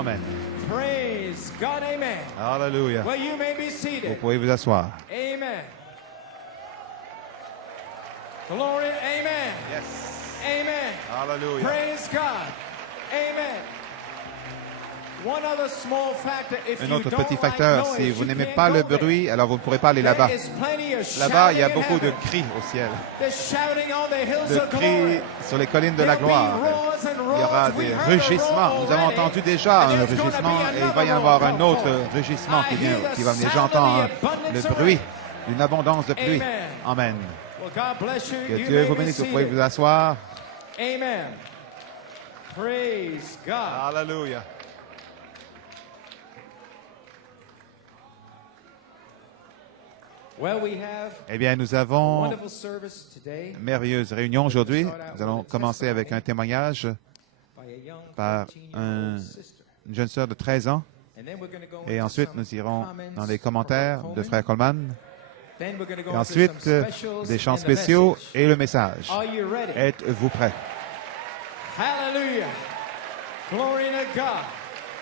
Amen. Praise God, amen. Hallelujah. Well, you may be Vous seated. pouvez vous asseoir. Amen. Glory, amen. Yes. Amen. Hallelujah. Praise God. Amen. One other small factor, if Un you autre don't petit like facteur, noise, si vous you n'aimez can't pas le go there. bruit, alors vous ne pourrez pas aller là-bas. There is plenty of Là-bas, il y a shouting in beaucoup de heaven. cris au ciel, They're shouting on the hills de of glory. cris sur les collines de la There'll be gloire. roars and Il y aura roars. We des heard a rugissements. roar Nous avons already. entendu déjà And un there's gonna be rugissement et il va y another avoir roar un come autre forth. rugissement I hear the qui va venir. sound of J'entends the abundance le of bruit rain. d'une abondance de pluie. Amen. Amen. Well, God bless you. Que You Dieu may vous be bénisse. Vous pouvez seated. vous asseoir. Amen. Praise God. Hallelujah. Well, we have Eh bien, nous a avons wonderful service today une merveilleuse réunion aujourd'hui. Nous allons commencer avec un témoignage by a young par 14-year-old sister. une jeune sœur de 13 ans. And then we're going to go Et into ensuite, some nous irons comments dans les from commentaires Brother de Coleman. Frère Coleman. Then we're going to go Et into ensuite, some specials des chants and the spéciaux message. et le message. Are you ready? Êtes-vous prêts? Hallelujah. Glory to God.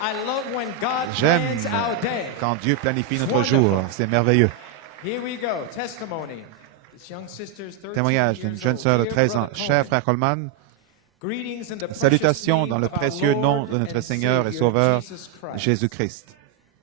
I love when God J'aime plans our day. quand Dieu planifie notre Wonderful. jour. C'est merveilleux. Here we go. Testimony. This young sister's 13 Témoignage d'une years jeune old. sœur de Dear 13 ans. Brother Cher Coleman, Frère Coleman, greetings in the precious salutations dans name le of our précieux nom Lord de notre and Seigneur et Savior, Sauveur Jesus Christ. Jésus-Christ.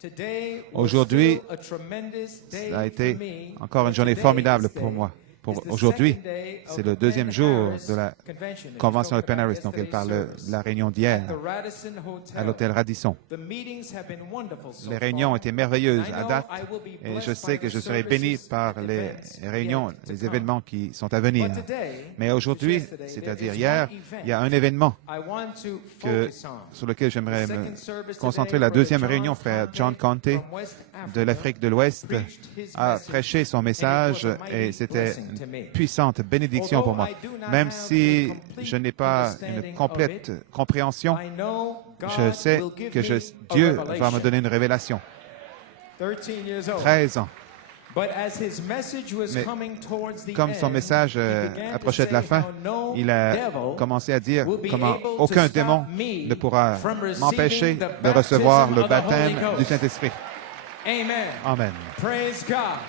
Today was Aujourd'hui, still a tremendous day Ça a été for me, encore une but journée today's formidable pour day moi. is Pour the aujourd'hui, second day of c'est the le deuxième Penn jour Harris de la Convention that convention you de spoke Penn about Harris. Donc, elle parle yesterday's de la réunion service. d'hier At the Radisson à Hotel. l'hôtel Radisson. The meetings have been wonderful so Les réunions ont far. été merveilleuses I à know date I will be et je blessed sais by que the je serai béni services par and les events réunions, yet to les come. événements qui sont à venir. But today, Mais aujourd'hui, which is yesterday, c'est-à-dire there is hier, one event il y a un événement I want to que- focus on. sur lequel j'aimerais The me second service concentrer. today, La Brother deuxième John réunion, Frère John Conte Conte from West de l'Afrique de l'Ouest preached his a message, prêché son and it message was a mighty et c'était blessing to me. une puissante bénédiction pour moi. Même si je n'ai pas une complète compréhension, I know God je sais will give que me a Dieu va revelation. me donner une révélation. 13 years old. 13 ans. But as his message was Mais coming towards the comme son end, message he began to approchait de la say fin, how no il a devil commencé à dire will be comment able to aucun stop démon me ne pourra from receiving m'empêcher the de recevoir baptism le of the Holy baptême Ghost. du Saint-Esprit. Amen. Amen. Praise God.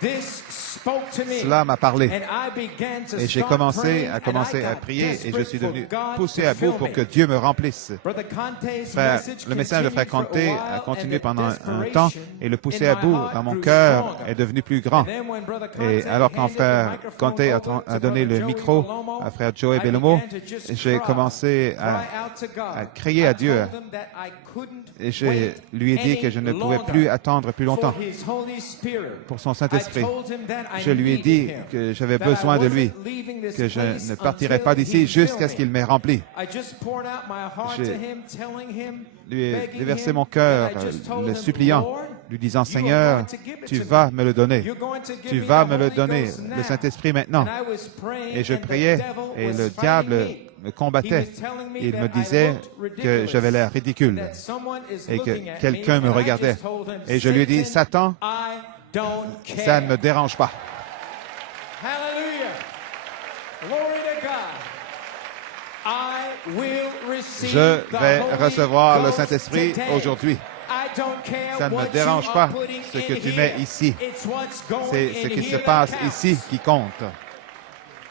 This spoke to me. Cela m'a parlé. And I began to Et j'ai start commencé praying, à and commencer I à got prier et je suis desperate devenu for God poussé to à bout fill pour me. que Dieu me remplisse. Brother Conte's Frère, message le message de Frère continued Conte for a a while, continué and the pendant un desperation temps et le poussé in à my bout heart dans mon grew cœur stronger. est devenu plus grand. And then when Brother Et Conte alors quand handed the Frère microphone Conte over a to donné Brother le Joey micro Belomo, à Frère Joey I Belomo, began to just j'ai cry commencé out to God. à crier à I Dieu told him that I couldn't et je wait lui ai dit que je ne pouvais plus attendre plus longtemps for his Holy Spirit. pour son I Saint-Esprit. told him that I Je lui ai needed dit him, que j'avais that I besoin de lui, wasn't leaving this que je place ne partirais until pas he d'ici jusqu'à filled ce qu'il me. m'ait rempli. I just poured out my heart J'ai to him, telling him, Lui ai begging déversé him, mon cœur, and I just told le him, suppliant, Lord, lui disant, you are Seigneur, going to give it tu to vas me. me le donner. You're going to give Tu me vas the me le Holy donner, Ghost now. le Saint-Esprit maintenant. And I was praying, Et je and the priais devil et was le fighting diable me. me He combattait. was telling me Il that me I disait looked que ridiculous, j'avais l'air ridicule that someone is et looking que at quelqu'un me, me and I regardait. just told him, Et je lui ai dit, Satan, Satan, I don't care. ça ne me dérange pas. Hallelujah. Glory to God. I will receive Je the vais Holy recevoir le Ghost Saint-Esprit today. aujourd'hui. I don't care Ça ne me what dérange you pas are putting ce que in tu here. mets ici. It's what's going C'est ce in qui se here passe that counts. ici qui compte.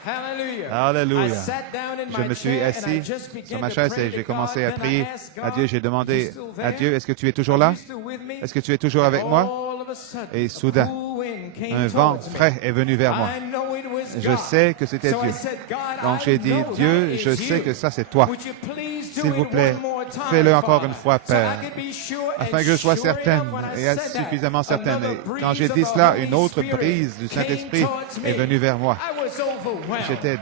Hallelujah. Alléluia. I sat down in Je my me suis chair and I assis just began sur ma to chaise pray et to j'ai commencé God. à Then I prier asked à God, Dieu. J'ai "Are demandé you still à there? Dieu, est-ce que tu es toujours Are là? you still with me?" Est-ce que tu es toujours avec moi? All of a sudden, Et a soudain, cool wind came un vent towards me. frais est venu vers moi. I know it was Je God. sais que c'était So I Dieu. said, "God, Donc I j'ai dit, know Dieu, that je is sais you. que ça c'est toi. Would you please do S'il vous it plaît, one more time, fais-le encore Father, une fois, so I Père, can be sure afin and que je sois sure certaine enough when I et said that, suffisamment certaine. another Et quand breeze j'ai dit of the cela, Holy une autre Spirit brise du came Saint-Esprit towards est me. venue vers moi. I was overwhelmed. J'étais I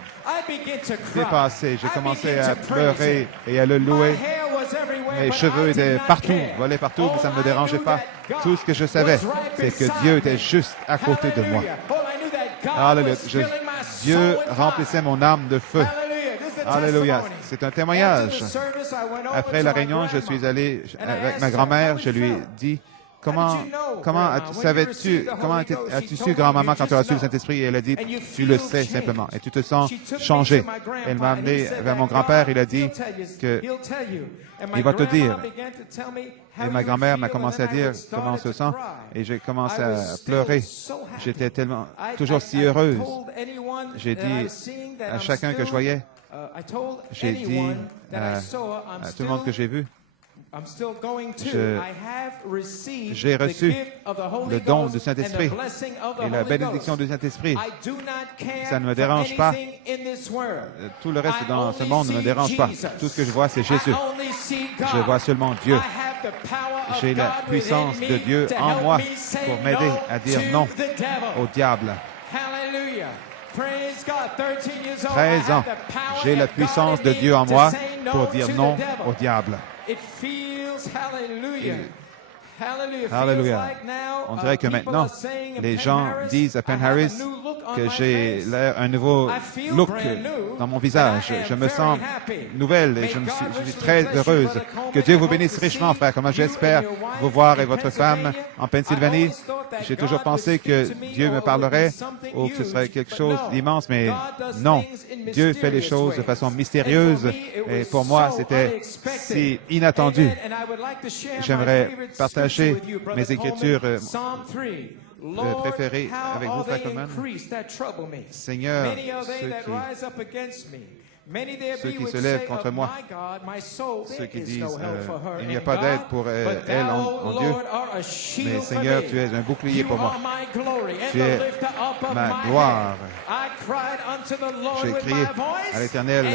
began to cry. dépassé. J'ai I commencé began à to praise pleurer him. et à le My louer. hair was everywhere, Mes but cheveux I étaient did not partout, care. volaient partout, mais ça ne me Oh, I dérangeait knew pas. that God Tout ce que je savais, was right c'est que beside Dieu me. était juste à côté de moi. Hallelujah. Oh, I knew that God Alléluia. was filling my soul Dieu with fire. remplissait mon âme de feu. Hallelujah. This is a Alléluia. testimony. C'est un After témoignage. the service, I went over Après to la my réunion, je grandma, suis allé and I avec asked ma her grand-mère. how Je it lui ai felt. dit comment savais-tu, comment as-tu su, grand-maman, quand tu as reçu le Saint-Esprit? Et elle a dit, tu le sais simplement, et tu te sens changé. Elle m'a amené vers mon grand-père, il a dit que il va te dire. Et ma grand-mère m'a commencé à dire comment on se sent, et j'ai commencé à pleurer. J'étais tellement, toujours si heureuse. J'ai dit à chacun que je voyais, j'ai dit à tout le monde que j'ai vu, j'ai reçu le don du Saint-Esprit et la bénédiction du Saint-Esprit. Ça ne me dérange pas. Tout le reste dans ce monde ne me dérange pas. Tout ce que je vois, c'est Jésus. Je vois seulement Dieu. J'ai la puissance de Dieu en moi pour m'aider à dire non au diable. 13 ans, j'ai la puissance de Dieu en moi pour dire non au diable. Alléluia. On dirait que maintenant, les gens disent à Penn Harris que j'ai un nouveau look dans mon visage. Je me sens nouvelle et je suis très heureuse. Que Dieu vous bénisse richement, frère. Comment j'espère vous voir et votre femme en Pennsylvanie. J'ai toujours pensé que Dieu me parlerait ou que ce serait quelque chose d'immense, mais non. Dieu fait les choses de façon mystérieuse et pour moi, c'était si inattendu. J'aimerais partager mes écritures préférées avec vous, frère Coleman. Seigneur, ceux qui se lèvent contre moi, ceux qui disent il n'y a pas d'aide pour elle en Dieu, mais Seigneur, tu es un bouclier pour moi. Tu es ma gloire. J'ai crié à l'Éternel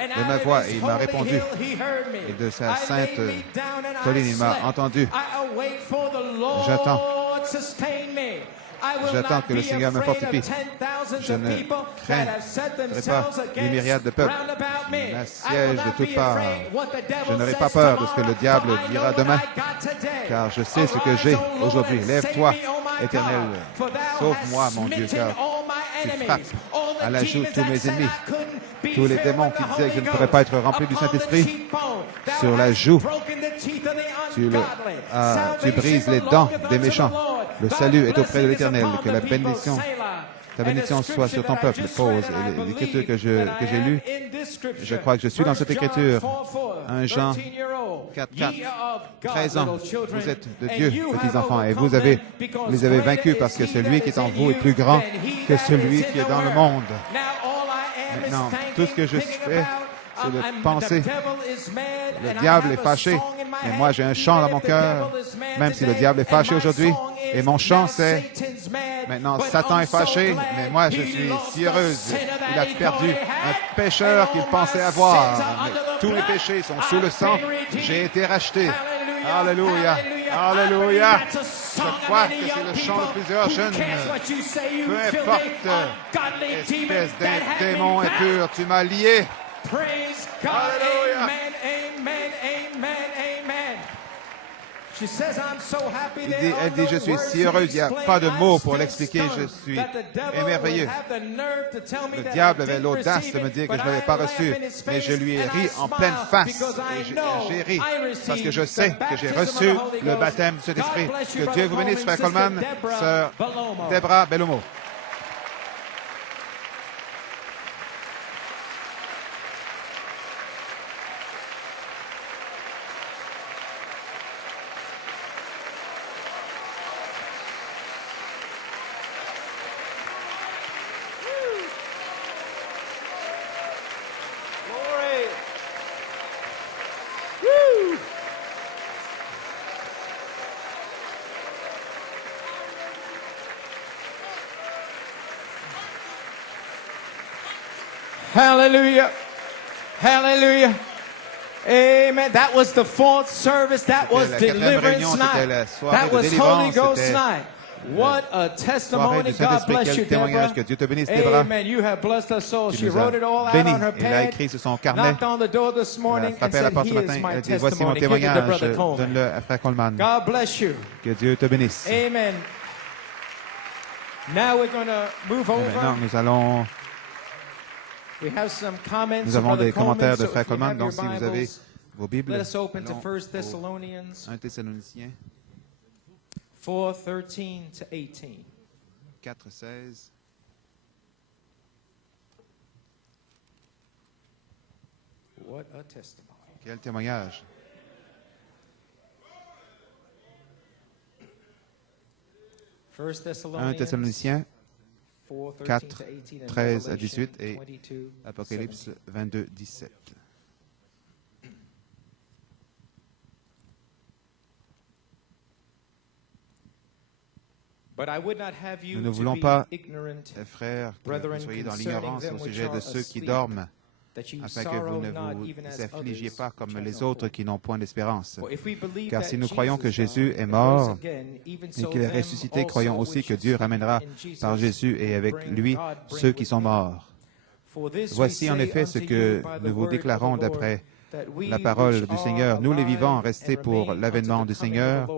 de ma voix et il m'a répondu. Et de sa sainte colline, il m'a entendu. J'attends que le Seigneur me fortifie. Je ne craindrai pas les myriades de peuples qui m'assiègent de toutes parts. Je n'aurai pas peur de ce que le diable dira demain, car je sais ce que j'ai aujourd'hui. Lève-toi, Éternel. Sauve-moi, mon Dieu, car tu frappes à la joue tous mes ennemis. Tous les démons qui disaient que je ne pourrais pas être rempli du Saint-Esprit, sur la joue, tu brises les dents des méchants. Le salut est auprès de l'Éternel. Que la bénédiction, ta bénédiction soit sur ton peuple. Pause. Et l'écriture que j'ai lue, je crois que je suis dans cette écriture. 1 Jean 4:4. 13 ans, vous êtes de Dieu, petits enfants, et vous les avez vaincus parce que celui qui est en vous est plus grand que celui qui est dans le monde. Maintenant, tout ce que je fais, c'est de penser. Le diable est fâché, mais moi j'ai un chant dans mon cœur, même si le diable est fâché aujourd'hui. Et mon chant, c'est maintenant Satan est fâché, mais moi je suis si heureuse. Il a perdu un pécheur qu'il pensait avoir. Mais tous mes péchés sont sous le sang. J'ai été racheté. Alléluia. Alléluia. Je crois que c'est le chant le plus jeune. Peu importe, espèce d'un démon impur, tu m'as lié. Alléluia. Elle dit, je suis si heureuse, il n'y a pas de mots pour l'expliquer, je suis émerveilleux. Le diable avait l'audace de me dire que je ne l'avais pas reçu, mais je lui ai ri en pleine face. Et j'ai ri parce que je sais que j'ai reçu le baptême du Saint-Esprit. Que Dieu vous bénisse, frère Coleman, sœur Deborah Bellomo. Hallelujah. Hallelujah. Amen. That was the fourth service. That was deliverance night. That was Holy Ghost night. What a testimony. God bless you, Deborah. Que Dieu te bénisse, Deborah. Amen. You have blessed us all. She wrote it all out béni. on her Elle a pad. écrit sur son carnet. Knocked on the door this morning and à la said, porte ce "Here's matin. my Elle dit, voici mon testimony. Give it to témoignage. Brother Coleman." Donne-le à frère Coleman. God bless you. Que Dieu te bénisse. Amen. Now we're going to move Maintenant, over. nous allons... Nous avons des commentaires de frère Coleman, donc si vous avez vos Bibles, let us open to 1 1 Thessalonians. Thessaloniciens. 4:13 to 18. 4:16. What a testimony. Quel témoignage. 1 Thessaloniciens 4, 13 à 18 et Apocalypse 22, 17. Nous ne voulons pas, frères, que vous soyez dans l'ignorance au sujet de ceux qui dorment, afin que vous ne vous affligiez pas comme les autres qui n'ont point d'espérance. Car si nous croyons que Jésus est mort et qu'il est ressuscité, croyons aussi que Dieu ramènera par Jésus et avec lui ceux qui sont morts. Voici en effet ce que nous vous déclarons d'après la parole du Seigneur. Nous les vivants, restés pour l'avènement du Seigneur,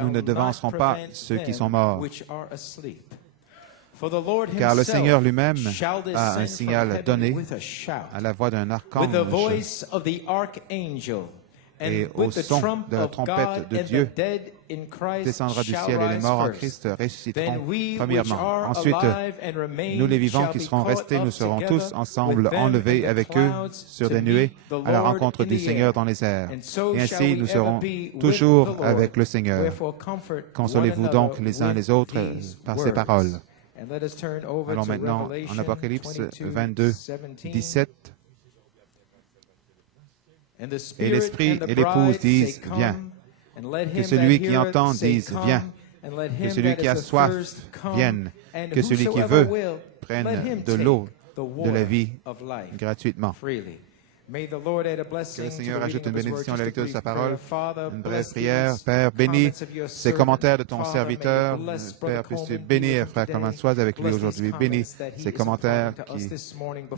nous ne devancerons pas ceux qui sont morts. Car le Seigneur lui-même a un signal donné à la voix d'un archange et au son de la trompette de Dieu descendra du ciel et les morts en Christ ressusciteront premièrement. Ensuite, nous les vivants qui serons restés, nous serons tous ensemble enlevés avec eux sur des nuées à la rencontre du Seigneur dans les airs. Et ainsi, nous serons toujours avec le Seigneur. Consolez-vous donc les uns les autres par ces paroles. Allons maintenant en Apocalypse 22, 17. Et l'Esprit et l'Épouse disent, viens. Que celui qui entend dise, viens. Que celui qui a soif vienne. Que celui qui veut prenne de l'eau de la vie gratuitement. Que le Seigneur ajoute une bénédiction à la lecture de sa parole. Une brève prière. Père, bénis ces commentaires de ton serviteur. Père, puisses-tu bénir, frère Coleman, sois avec lui aujourd'hui. Bénis ces commentaires qui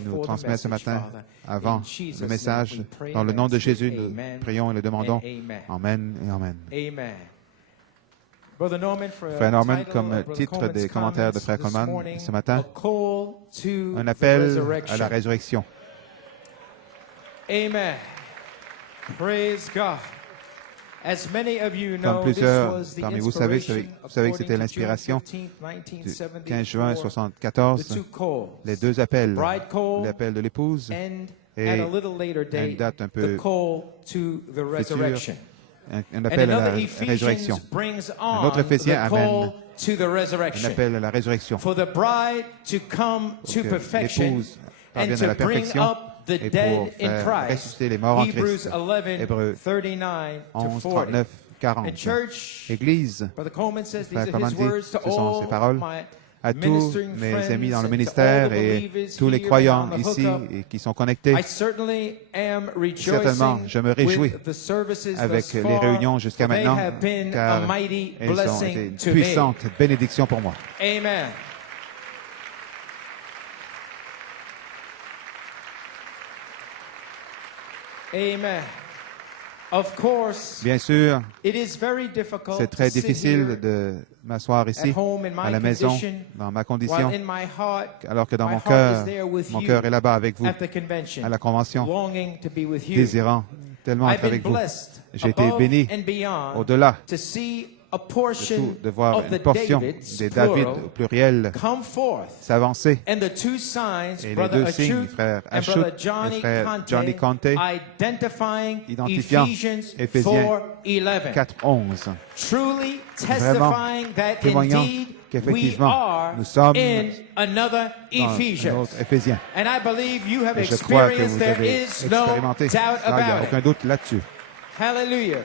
nous transmet ce matin avant le message. Dans le nom de Jésus, nous prions et le demandons. Amen et Amen. Frère Norman, comme titre des commentaires de frère Coleman ce matin, un appel à la résurrection. Amen. Praise God. As many of you know, Comme plusieurs this was the parmi vous savez que c'était l'inspiration du 15 juin 1974, les deux appels, l'appel de l'épouse et une date un peu future, un appel à la résurrection. Un autre Éphésiens amène un appel à la résurrection. Pour que l'épouse parvienne à la perfection et pour faire ressusciter les morts en Christ. Hébreux 11, 39, 40. Église, frère Coleman dit, ce sont ces paroles à tous mes amis dans le ministère et tous les croyants ici et qui sont connectés. Certainement, je me réjouis avec les réunions jusqu'à maintenant, car elles ont été une puissante bénédiction pour moi. Amen. Amen. Of course, bien sûr, c'est très difficile de m'asseoir ici, à la maison, dans ma condition, alors que dans mon cœur est là-bas avec vous, à la convention, désirant tellement être avec vous. J'ai été béni au-delà de tout, de voir une portion des David au pluriel s'avancer. Et les deux signes, frère Ashut et frère Johnny Conte, identifiant Éphésiens 4:11, vraiment témoignant qu'effectivement nous sommes dans un autre Éphésiens. Et je crois que vous avez expérimenté cela, il n'y a aucun doute là-dessus. Hallelujah.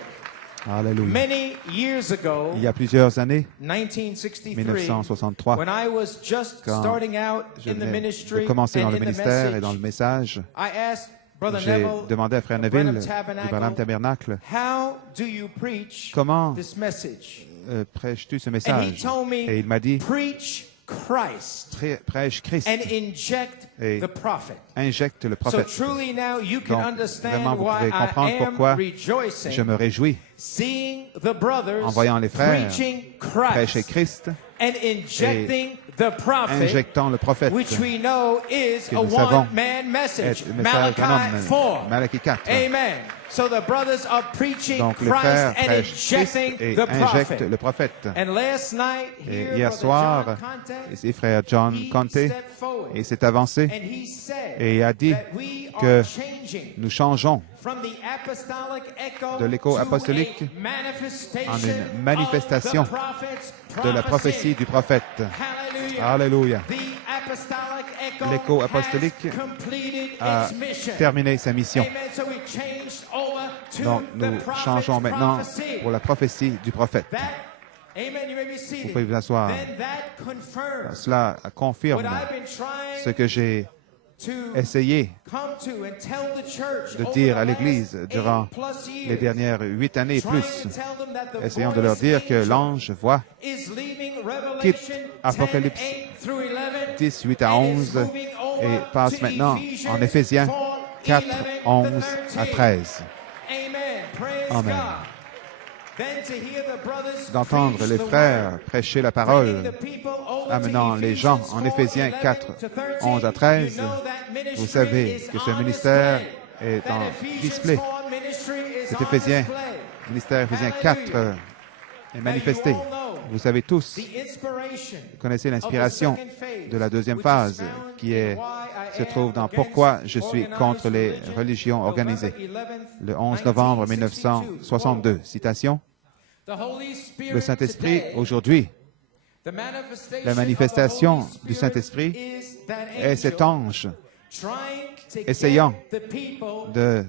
Alléluia. Il y a plusieurs années, 1963, quand je venais de commencer dans le ministère et dans le message, j'ai demandé à Frère Neville du Branham Tabernacle, comment prêches-tu ce message? Et il m'a dit, prêche Christ et injecte le prophète. Donc, vraiment, vous pouvez comprendre pourquoi je me réjouis en voyant les frères prêcher Christ et injectant le prophète, que nous savons être le message d'un homme, Malachie 4. Donc les frères prêchent Christ et injectent le prophète. Et hier soir, ici, frère John Conte, il s'est avancé et a dit que nous changeons de l'écho apostolique en une manifestation de la prophétie du prophète. Alléluia. L'écho apostolique a terminé sa mission. Donc, nous changeons maintenant pour la prophétie du prophète. Vous pouvez vous asseoir. Cela confirme ce que j'ai essayé de dire à l'Église durant les dernières 8 années et plus. Essayons de leur dire que l'ange quitte Apocalypse 10, 8 à 11 et passe maintenant en Éphésiens 4, 11 à 13. Amen. D'entendre les frères prêcher la parole, amenant les gens en Éphésiens 4, 11 à 13, vous savez que ce ministère est en display. Cet ministère Éphésiens 4 est manifesté. Vous savez tous, vous connaissez l'inspiration de la deuxième phase qui se trouve dans « Pourquoi je suis contre les religions organisées ». Le 11 novembre 1962. Citation. Le Saint-Esprit, aujourd'hui, la manifestation du Saint-Esprit est cet ange essayant de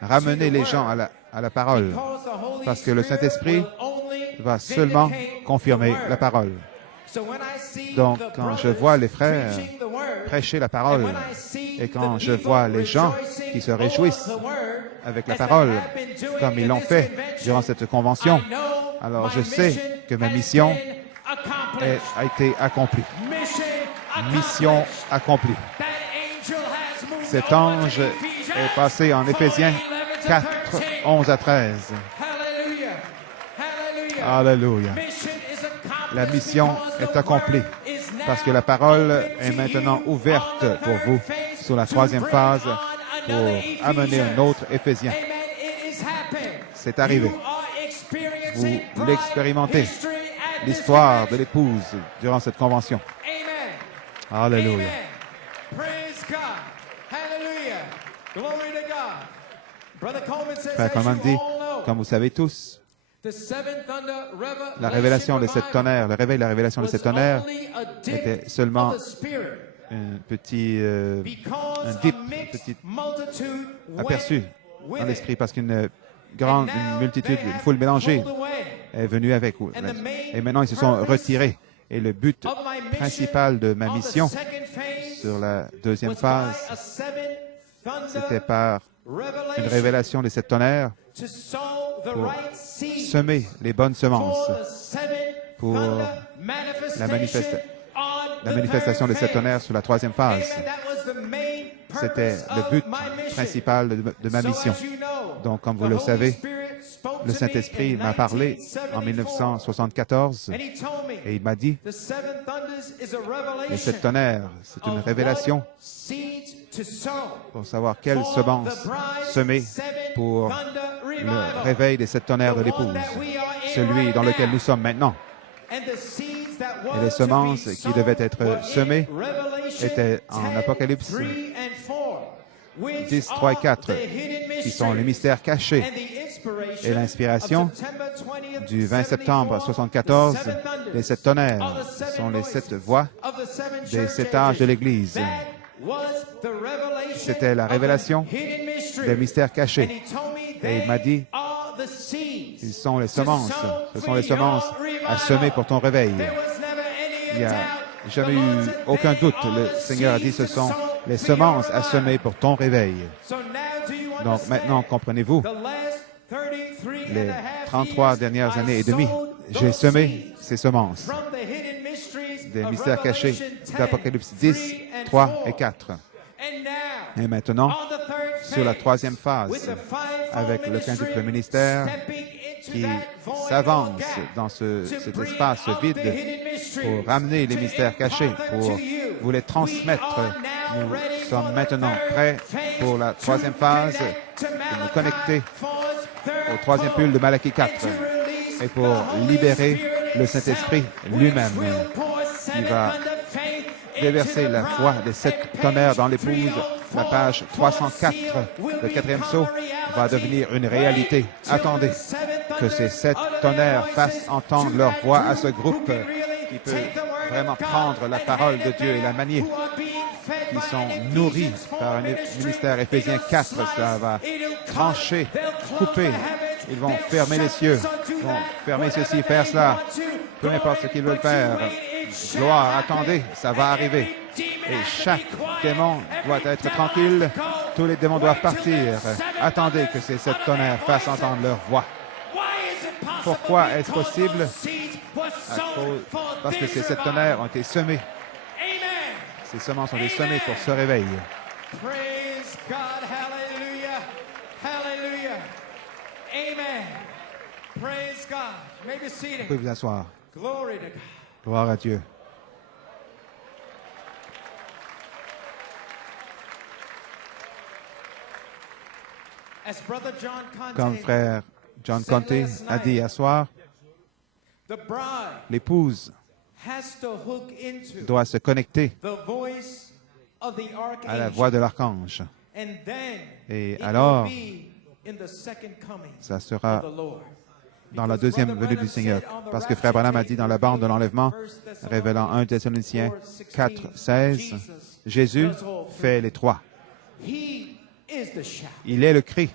ramener les gens à la parole, parce que le Saint-Esprit va seulement confirmer la parole. Donc, quand je vois les frères prêcher la parole et quand je vois les gens qui se réjouissent avec la parole, comme ils l'ont fait durant cette convention, alors je sais que ma mission a été accomplie. Mission accomplie. Cet ange est passé en Éphésiens 4, 11 à 13. Alléluia. La mission est accomplie parce que la parole est maintenant ouverte pour vous sur la troisième phase pour amener un autre Éphésien. C'est arrivé. Vous l'expérimentez, l'histoire de l'épouse durant cette convention. Alléluia. Frère Coleman dit, comme vous savez tous, la révélation de cette tonnerre, le réveil de la révélation de cette tonnerre était seulement un petit aperçu dans l'esprit, parce qu'une multitude, une foule mélangée est venue avec vous. Et maintenant, ils se sont retirés. Et le but principal de ma mission sur la deuxième phase, c'était par une révélation de cette tonnerre pour semer les bonnes semences pour la manifestation de cette tonnerre sur la troisième phase. C'était le but principal de ma mission. Donc, comme vous le savez, le Saint-Esprit m'a parlé en 1974 et il m'a dit que cette tonnerre, c'est une révélation pour savoir quelle semence semer pour le réveil de cette tonnerre de l'épouse, celui dans lequel nous sommes maintenant. Et les semences qui devaient être semées étaient en Apocalypse 10, 3 et 4, qui sont les mystères cachés. Et l'inspiration du 20 septembre 1974, les 7 tonnerres sont les 7 voix des 7 âges de l'Église. C'était la révélation des mystères cachés. Et il m'a dit, ils sont les semences. Ce sont les semences à semer pour ton réveil. Il n'y a jamais eu aucun doute. Le Seigneur a dit, ce sont les semences à semer pour ton réveil. Donc maintenant, comprenez-vous, les 33 dernières années et demie, j'ai semé ces semences des mystères cachés d'Apocalypse 10, 3 et 4. Et maintenant, sur la troisième phase, avec le quintuple ministère, qui s'avance dans cet espace vide pour ramener les mystères cachés, pour vous les transmettre. Nous sommes maintenant prêts pour la troisième phase, de nous connecter au troisième pull de Malachie 4 et pour libérer le Saint-Esprit lui-même qui va déverser la foi des 7 tonnerres dans l'épouse. La page 304, le 4e sceau, va devenir une réalité. Attendez que ces 7 tonnerres fassent entendre leur voix à ce groupe qui peut vraiment prendre la parole de Dieu et la manier, qui sont nourris par un ministère. Éphésiens 4, ça va trancher, couper. Ils vont fermer les cieux, ils vont fermer ceci, faire cela, peu importe ce qu'ils veulent faire. Gloire, attendez, ça va arriver. Et chaque démon doit être tranquille. Tous les démons doivent partir. Attendez que ces 7 tonnerres fassent entendre leur voix. Pourquoi est-ce possible? Parce que ces 7 tonnerres ont été semés. Ces semences ont été semées pour ce réveil. Praise God, hallelujah, hallelujah, amen. Praise God. You may be seated. Vous pouvez vous asseoir. Glory to God. Gloire à Dieu. As Brother John Conte Comme frère John Conte a dit hier soir, the bride l'épouse has to hook into doit se connecter the voice of the à la archangel. voix de l'archange. And then Et it alors, will be in the second coming ça sera of the Lord. dans la deuxième venue du Seigneur. Parce que frère Branham a dit dans la bande de l'enlèvement, révélant 1 Thessaloniciens 4, 16, Jésus fait les 3. He is the shout. Il est le cri,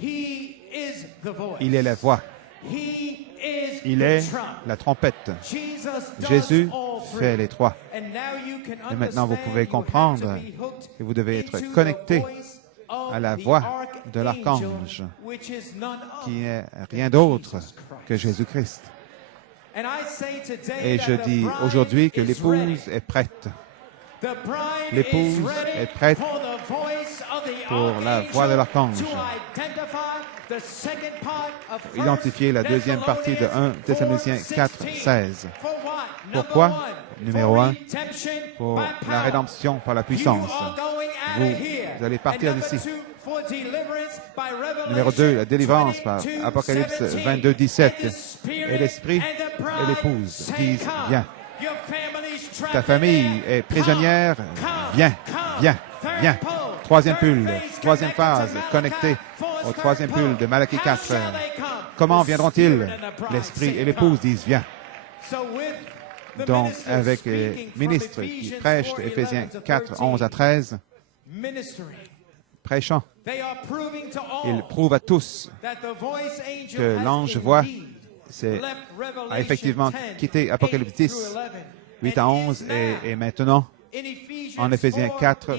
He is the voice. il est la voix, He is il the est trump. la trompette. Jesus does Jésus all three. fait les 3. And now you can Et maintenant, vous understand pouvez you comprendre have to be hooked que vous devez être into the connecté voice of à la the voix de archangel, l'archange, which is none other qui n'est rien than d'autre Jesus Christ. que Jésus-Christ. And I say today Et je that the dis bride aujourd'hui que is l'épouse ready. est prête The bride L'épouse is ready est prête for the voice of the pour la archangel voix de l'archange. to identify the second part of pour identifier la deuxième partie de 1 Thessaloniciens 4, 16. For what? Pourquoi? Number one, Numéro for 1, redemption pour by la power. rédemption par la You puissance. are going out Vous of here. allez partir And number d'ici. two, for deliverance by revelation Numéro 2, la délivrance par 22, Apocalypse 17. 22, 17. And the spirit Et l'esprit and the bride et l'épouse say, disent, come. viens. Your family's trapped Ta in famille there. est prisonnière, Come, come, viens, come. viens, Third viens. pole, Troisième third pull, phase, troisième connected to phase, Malachi, connecté fourth au troisième pole. pull de Malachie How 4. shall they come? Comment The viendront-ils? spirit and the bride L'esprit say, et l'épouse come. disent, viens. So with the Donc, minister avec les speaking from ministres qui Ephesians prêchent 4, Éphésiens 11 to 4, 13, 11 à 13, ministering, prêchant, they are proving to all ils prouvent à tous that the voice angel que has l'ange voix indeed c'est, left Revelation a effectivement 10, quitté Apocalypse 8 10, through 11, 8 à and 11, is now et maintenant in Ephesians en Éphésiens 4, 4,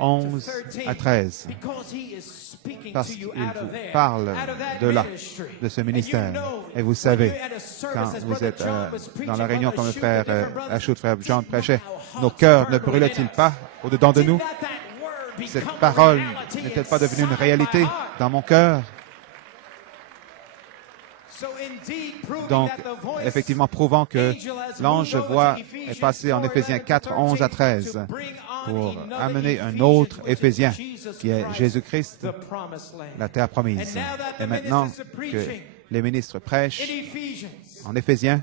11 à 13, because he is speaking parce to you qu'il out of vous there, parle out of that de là, ministry. de ce And you ministère. know, Et vous when savez, you're at a service, quand as vous Brother êtes John was dans preaching, la réunion Brother comme le Shute, frère the different brothers, Ashut, frère John did prêchait, not nos our cœurs hearts ne burn brûlaient-ils within pas us? au-dedans de Did nous? not that word Cette become a parole reality n'est-elle pas devenue une inside réalité my heart? dans mon cœur? So indeed, proving Donc, that the voice effectivement, prouvant que angel has l'ange moved over voix to Ephesians est passé en 4, Éphésiens 4, 11 à 13 to bring on pour another amener un Ephesians, autre which is Éphésien Jesus qui est Christ, Jésus-Christ, the promised land. la terre promise. And now that the Et maintenant ministers are que preaching les ministres In prêchent Ephesians, en Éphésiens,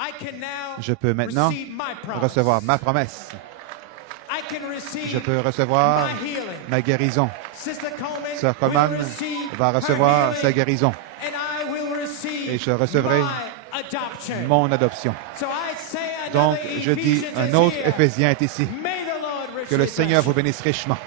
I can now je peux maintenant receive my promise. recevoir ma promesse. I can receive Je peux recevoir my healing. ma guérison. Sister Coleman Sœur will Coleman receive va her recevoir healing, sa guérison and I will receive et je recevrai my adoption. mon adoption. So I say Donc, another je dis, Ephesians un is autre here. Éphésien est ici. May the Lord Que le richly Seigneur bless vous you. bénisse richement.